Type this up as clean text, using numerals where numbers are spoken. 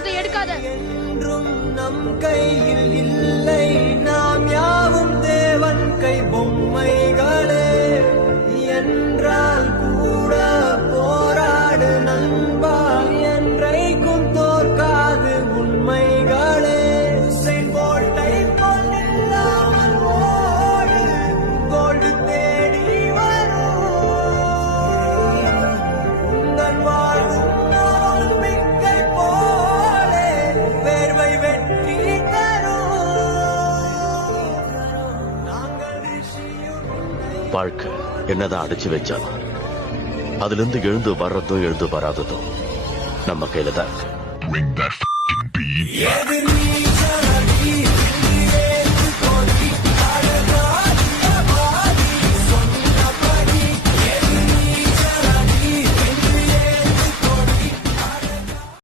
அதை எடுக்காத. என்றும் நம் கையில் இல்லை, நாம் யாவும் தேவன் கை பொம்மைகளே. என்றால் கூட போராடு நண்பா, என்றைக்கும் தோற்காது உண்மைகளே. போல்ட்டை கொண்டில்லாமல் ஓடு, கோல்டு தேடி வரும். உந்தன் வாழும் நம்பிக்கை போலே வேர்வை வெற்றி தரும். நாங்கள் ரிஷியும் வாழ்க்கை என்னதான் அடிச்சு வச்சாலும் அதுல இருந்து எழுந்து வர்றதோ எழுந்து வராததோ நம்ம கையில தான் இருக்கு. எதிர்